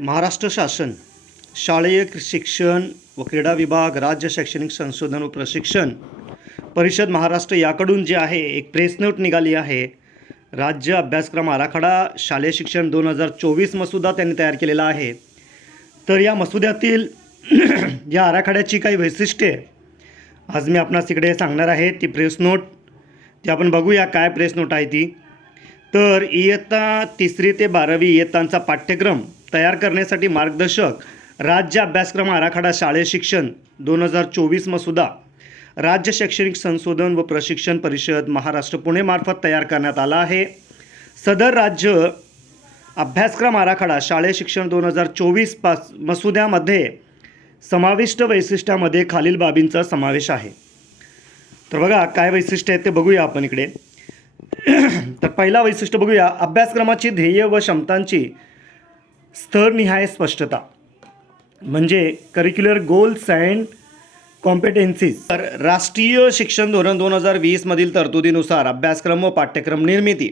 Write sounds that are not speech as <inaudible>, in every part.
महाराष्ट्र शासन शालेय शिक्षण व क्रीडा विभाग राज्य शैक्षणिक संशोधन व प्रशिक्षण परिषद महाराष्ट्र याकडून जे आहे एक प्रेस नोट निघाली आहे. राज्य अभ्यासक्रम आराखडा शालेय शिक्षण दोन हजार चोवीस मसुदा त्यांनी तयार केलेला आहे. तर या मसुद्यातील <clears throat> या आराखड्याची काही वैशिष्ट्ये आज मी आपणास इकडे सांगणार आहे ती प्रेस नोट ती आपण बघूया काय प्रेस नोट आहे ती. तर इयत्ता तिसरी ते बारावी इयत्तांचा पाठ्यक्रम तयार करण्यासाठी मार्गदर्शक राज्य अभ्यासक्रम आराखडा शालेय शिक्षण दोन हजार चोवीस मसुदा राज्य शैक्षणिक संशोधन व प्रशिक्षण परिषद महाराष्ट्र पुणेमार्फत तयार करण्यात आला आहे. सदर राज्य अभ्यासक्रम आराखडा शालेय शिक्षण दोन हजार चोवीस पास मसुद्यामध्ये समाविष्ट वैशिष्ट्यामध्ये खालील बाबींचा समावेश आहे. तर बघा काय वैशिष्ट्य आहेत ते बघूया आपण इकडे. तर पहिला वैशिष्ट्य बघूया. अभ्यासक्रमाची ध्येय व क्षमतांची स्तरनिहाय स्पष्टता. म्हणजे करिक्युलर गोल्स अँड कॉम्पिटेन्सीज तर राष्ट्रीय शिक्षण धोरण दोन हजार वीसमधील तरतुदीनुसार अभ्यासक्रम व पाठ्यक्रम निर्मिती.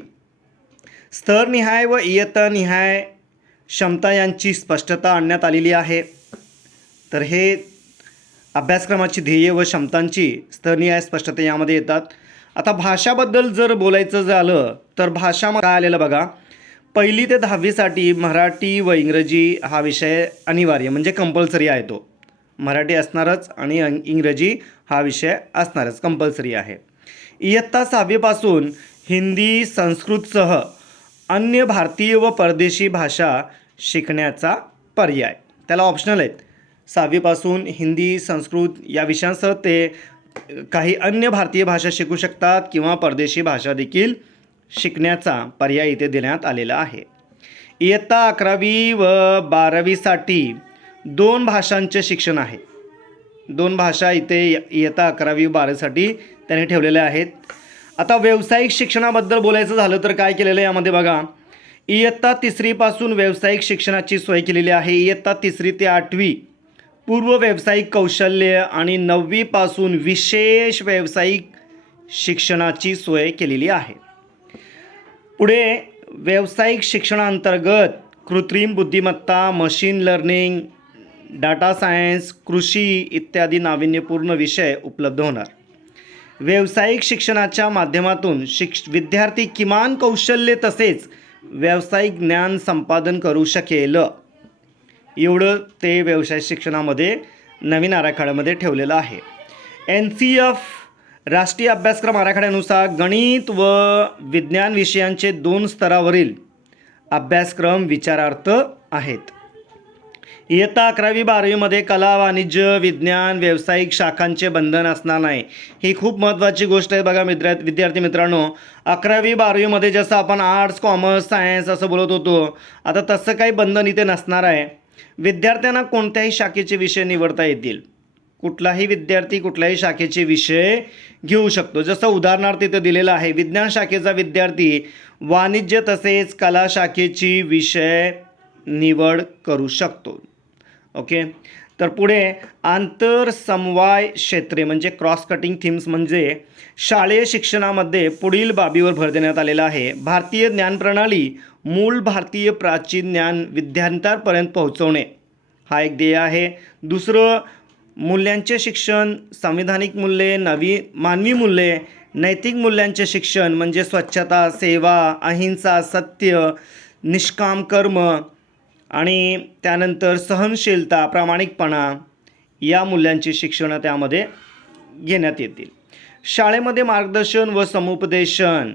स्तरनिहाय व इयत्तानिहाय क्षमता यांची स्पष्टता आणण्यात आलेली आहे. तर हे अभ्यासक्रमाची ध्येय व क्षमतांची स्तरनिहाय स्पष्टता यामध्ये येतात. आता भाषाबद्दल जर बोलायचं झालं तर भाषा काय आलेलं बघा. पहिली ते दहावीसाठी मराठी व इंग्रजी हा विषय अनिवार्य म्हणजे कंपल्सरी आहे तो. मराठी असणारच आणि इंग्रजी हा विषय असणारच कंपल्सरी आहे. इयत्ता सहावीपासून हिंदी संस्कृतसह अन्य भारतीय व परदेशी भाषा शिकण्याचा पर्याय. त्याला ऑप्शनल आहेत. सहावीपासून हिंदी संस्कृत या विषयांसह ते काही अन्य भारतीय भाषा शिकू शकतात किंवा परदेशी भाषा देखील शिकण्याचा पर्याय इथे देण्यात आलेला आहे. इयत्ता अकरावी व बारावीसाठी दोन भाषांचे शिक्षण आहे. दोन भाषा इथे इयत्ता अकरावी बारावीसाठी त्यांनी ठेवलेल्या आहेत. आता व्यावसायिक शिक्षणाबद्दल बोलायचं झालं तर काय केलेलं आहे यामध्ये बघा. इयत्ता तिसरीपासून व्यावसायिक शिक्षणाची सोय केलेली आहे. इयत्ता तिसरी ते आठवी पूर्व व्यावसायिक कौशल्य आणि नववीपासून विशेष व्यावसायिक शिक्षणाची सोय केलेली आहे. पुढे व्यावसायिक शिक्षणांतर्गत कृत्रिम बुद्धिमत्ता मशीन लर्निंग डाटा सायन्स कृषी इत्यादी नाविन्यपूर्ण विषय उपलब्ध होणार. व्यावसायिक शिक्षणाच्या माध्यमातून शिक्ष विद्यार्थी किमान कौशल्य तसेच व्यावसायिक ज्ञान संपादन करू शकेल. एवढं ते व्यवसाय शिक्षणामध्ये नवीन आराखड्यामध्ये ठेवलेलं आहे. एन सी एफ राष्ट्रीय अभ्यासक्रम आराखड्यानुसार गणित व विज्ञान विषयांचे दोन स्तरावरील अभ्यासक्रम विचारार्थ आहेत. इयत्ता अकरावी बारावीमध्ये कला वाणिज्य विज्ञान व्यावसायिक शाखांचे बंधन असणार नाही. ही खूप महत्त्वाची गोष्ट आहे बघा मित्र विद्यार्थी मित्रांनो. अकरावी बारावीमध्ये जसं आपण आर्ट्स कॉमर्स सायन्स असं बोलत होतो आता तसं काही बंधन इथे नसणार आहे. विद्यार्थ्यांना कोणत्याही शाखेचे विषय निवडता येतील. कुठलाही विद्यार्थी कुठल्याही शाखेचे विषय घेऊ शकतो. जसं उदाहरणार्थ इथं दिलेलं आहे विज्ञान शाखेचा विद्यार्थी वाणिज्य तसेच कला शाखेची विषय निवड करू शकतो. ओके? तर पुढे आंतरसमवाय क्षेत्रे म्हणजे क्रॉस कटिंग थीम्स म्हणजे शालेय शिक्षणामध्ये पुढील बाबीवर भर देण्यात आलेला आहे. भारतीय ज्ञानप्रणाली मूळ भारतीय प्राचीन ज्ञान विद्यार्थ्यांपर्यंत पोहोचवणे. हा एक ध्येय आहे. दुसरं मूल्यांचे शिक्षण संविधानिक मूल्ये नवी मानवी मूल्ये नैतिक मूल्यांचे शिक्षण म्हणजे स्वच्छता सेवा अहिंसा सत्य निष्काम कर्म आणि त्यानंतर सहनशीलता प्रामाणिकपणा या मूल्यांची शिक्षणं त्यामध्ये घेण्यात येतील. शाळेमध्ये मार्गदर्शन व समुपदेशन.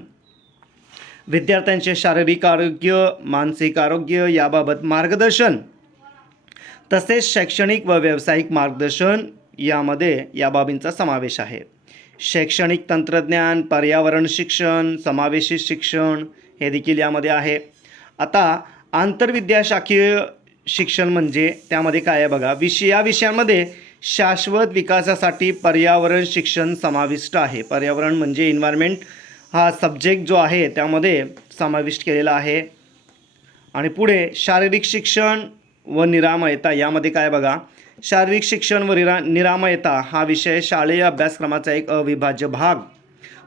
विद्यार्थ्यांचे शारीरिक आरोग्य मानसिक आरोग्य याबाबत मार्गदर्शन. तसेच शैक्षणिक व व्यावसायिक मार्गदर्शन यामध्ये या बाबींचा समावेश आहे. शैक्षणिक तंत्रज्ञान पर्यावरण शिक्षण समावेशी शिक्षण हे देखील यामध्ये आहे. आता आंतरविद्याशाखीय शिक्षण म्हणजे त्यामध्ये काय आहे बघा विषय या विषयांमध्ये शाश्वत विकासासाठी पर्यावरण शिक्षण समाविष्ट आहे. पर्यावरण म्हणजे इन्व्हायरमेंट हा सब्जेक्ट जो आहे त्यामध्ये समाविष्ट केलेला आहे. आणि पुढे शारीरिक शिक्षण व निरामयता यामध्ये काय बघा शारीरिक शिक्षण व निरा निरामयता हा विषय शालेय अभ्यासक्रमाचा एक अविभाज्य भाग.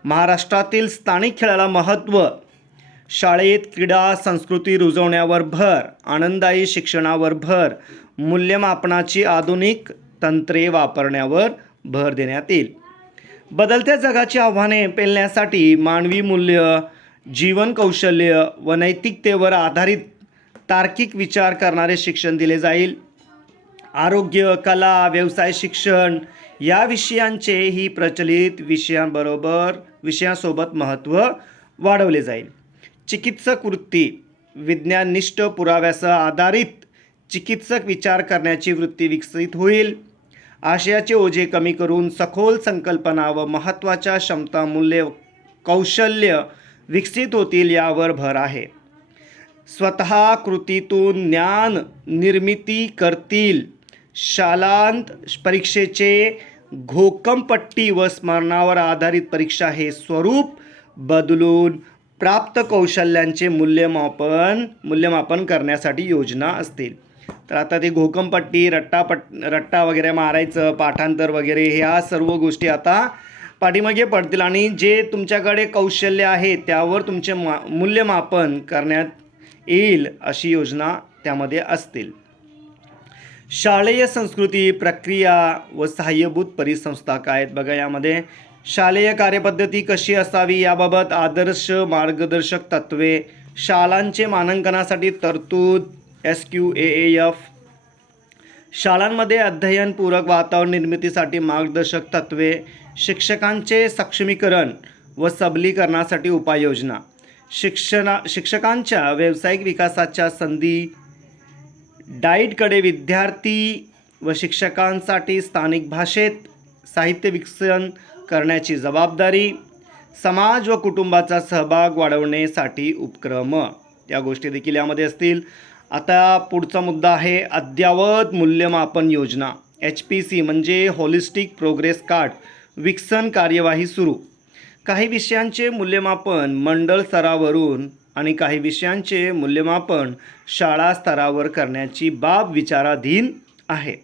महाराष्ट्रातील स्थानिक खेळाला महत्त्व शाळेत क्रीडा संस्कृती रुजवण्यावर भर आनंददायी शिक्षणावर भर मूल्यमापनाची आधुनिक तंत्रे वापरण्यावर भर देण्यात येईल. बदलत्या जगाची आव्हाने पेलण्यासाठी मानवी मूल्य जीवन कौशल्य व नैतिकतेवर आधारित तार्किक विचार करणारे शिक्षण दिले जाईल. आरोग्य कला व्यवसाय शिक्षण या विषयांचे ही प्रचलित विषयांबरोबर विषयांसोबत महत्त्व वाढवले जाईल. चिकित्सक वृत्ती विज्ञाननिष्ठ पुराव्यासह आधारित चिकित्सक विचार करण्याची वृत्ती विकसित होईल. आशयाचे ओझे कमी करून सखोल संकल्पना व महत्त्वाच्या क्षमता मूल्य कौशल्य विकसित होतील यावर भर आहे. स्वतः कृतीतून ज्ञान निर्मिती करतील. शालांत परीक्षेचे घोकमपट्टी व स्मरणावर आधारित परीक्षा हे स्वरूप बदलून प्राप्त कौशल्यांचे मूल्यमापन मूल्यमापन करण्यासाठी योजना असतील. तर आता ते घोकमपट्टी रट्टापट रट्टा वगैरे मारायचं पाठांतर वगैरे ह्या सर्व गोष्टी आता पाठीमागे पडतील. आणि जे तुमच्याकडे कौशल्य आहे त्यावर तुमचे मा मूल्यमापन करण्यात येईल अशी योजना त्यामध्ये असतील. शालेय संस्कृती प्रक्रिया व सहाय्यभूत परिसंस्था काय आहेत? बघा यामध्ये शालेय कार्यपद्धती कशी असावी याबाबत आदर्श मार्गदर्शक तत्त्वे शाळांचे मानांकनासाठी तरतूद एस क्यू ए एफ शाळांमध्ये अध्ययनपूरक वातावरण निर्मितीसाठी मार्गदर्शक तत्त्वे शिक्षकांचे सक्षमीकरण व सबलीकरणासाठी उपाययोजना. शिक्षणा शिक्षकांच्या व्यावसायिक विकासाच्या संधी डाईटकडे विद्यार्थी व शिक्षकांसाठी स्थानिक भाषेत साहित्य विकसन करण्याची जबाबदारी समाज व कुटुंबाचा सहभाग वाढवण्यासाठी उपक्रम. या गोष्टी देखील यामध्ये असतील. आता पुढचा मुद्दा आहे अद्ययावत मूल्यमापन योजना. एच पी सी म्हणजे होलिस्टिक प्रोग्रेस कार्ड विकसन कार्यवाही सुरू. काही विषयांचे मूल्यमापन मंडळ स्तरावरून आणि काही विषयांचे मूल्यमापन शाळा स्तरावर करण्याची बाब विचाराधीन आहे.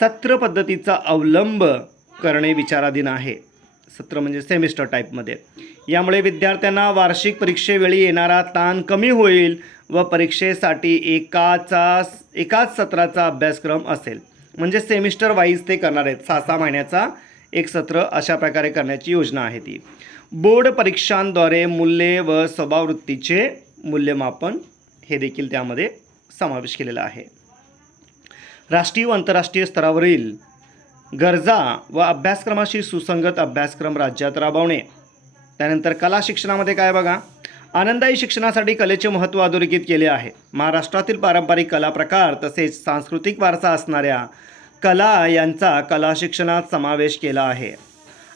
सत्र पद्धतीचा अवलंब करणे विचाराधीन आहे. सत्र म्हणजे सेमिस्टर टाईपमध्ये यामुळे विद्यार्थ्यांना वार्षिक परीक्षेवेळी येणारा ताण कमी होईल व परीक्षेसाठी एकाचा एकाच सत्राचा अभ्यासक्रम असेल. म्हणजे सेमिस्टर वाईज ते करणार आहेत. सहा सहा महिन्याचा एक सत्र अशा प्रकारे करण्याची योजना आहे ती. बोर्ड परीक्षांद्वारे मूल्ये व स्वभाववृत्तीचे मूल्यमापन हे देखील त्यामध्ये समावेश केलेला आहे. राष्ट्रीय व आंतरराष्ट्रीय स्तरावरील गरजा व अभ्यासक्रमाशी सुसंगत अभ्यासक्रम राज्यात राबवणे. त्यानंतर कला शिक्षणामध्ये काय बघा? आनंदायी शिक्षणासाठी कलेचे महत्त्व अधोरेखित केले आहे. महाराष्ट्रातील पारंपरिक कला प्रकार तसेच सांस्कृतिक वारसा असणाऱ्या कला यांचा कला शिक्षणात समावेश केला आहे.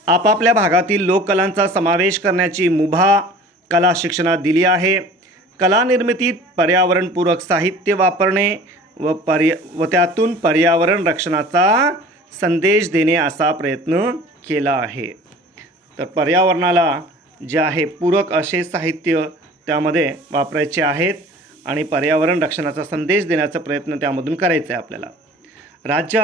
आपापल्या भागातील लोककलांचा समावेश करण्याची मुभा कला शिक्षणात दिली आहे. कला निर्मितीत पर्यावरणपूरक साहित्य वापरणे व पर्य व त्यातून पर्यावरण रक्षणाचा संदेश देणे असा प्रयत्न केला आहे. तर पर्यावरणाला जे आहे पूरक असे साहित्य त्यामध्ये वापरायचे आहेत आणि पर्यावरण रक्षणाचा संदेश देण्याचा प्रयत्न त्यामधून करायचा आहे आपल्याला. राज्य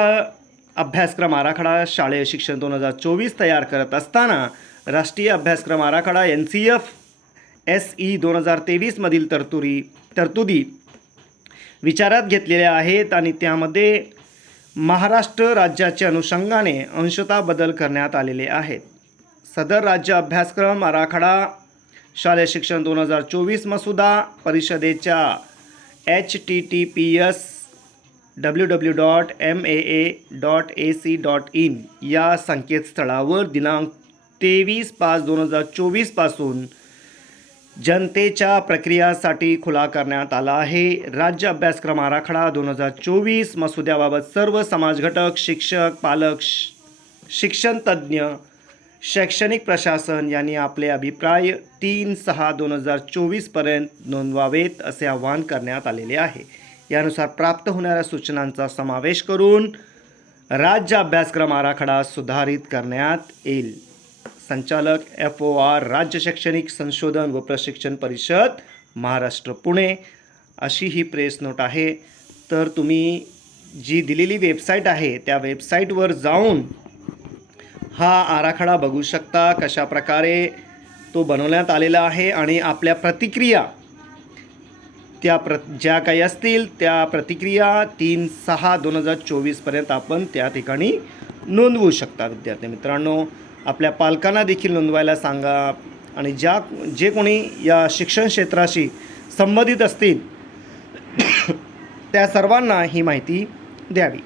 अभ्यासक्रम आराखडा शालेय शिक्षण दोन हजार चोवीस तयार करत असताना राष्ट्रीय अभ्यासक्रम आराखडा N C F S E दोन हजार तेवीसमधील तरतुरी तरतुदी विचारात घेतलेल्या आहेत आणि त्यामध्ये महाराष्ट्र राज्याच्या अनुषंगाने अंशतः बदल करण्यात आलेले आहेत. सदर राज्य अभ्यासक्रम आराखडा शालेय शिक्षण दोन हजार चोवीस मसुदा परिषदेच्या H T T P S W W dot M A A dot A C dot in या संकेतस्थळावर दिनांक तेवीस पाच दोन हजार चोवीसपासून जनतेच्या प्रक्रियासाठी खुला करण्यात आला आहे. राज्य अभ्यासक्रम आराखडा दोन हजार चोवीस मसुद्याबाबत सर्व समाजघटक शिक्षक पालक श- शिक्षण तज्ज्ञ शैक्षणिक प्रशासन यांनी आपले अभिप्राय तीन सहा दोन हजार चोवीसपर्यंत नोंदवावेत असे आवाहन करण्यात आलेले आहे. यानुसार प्राप्त होणाऱ्या सूचनांचा समावेश करून राज्य अभ्यासक्रम आराखडा सुधारित करण्यात येईल. संचालक एफ ओ आर राज्य शैक्षणिक संशोधन व प्रशिक्षण परिषद महाराष्ट्र पुणे. अशी ही प्रेस नोट आहे. तर तुम्ही जी दिलेली वेबसाईट आहे त्या वेबसाईटवर जाऊन हा आराखडा बघू शकता कशा प्रकारे तो बनवण्यात आलेला आहे आणि आपल्या प्रतिक्रिया त्या प्र ज्या काही असतील त्या प्रतिक्रिया तीन सहा दोन हजार चोवीसपर्यंत आपण त्या ठिकाणी नोंदवू शकता. विद्यार्थी मित्रांनो आपल्या पालकांना देखील नोंदवायला सांगा. आणि ज्या जे कोणी या शिक्षण क्षेत्राशी संबंधित असतील <coughs> त्या सर्वांना ही माहिती द्यावी.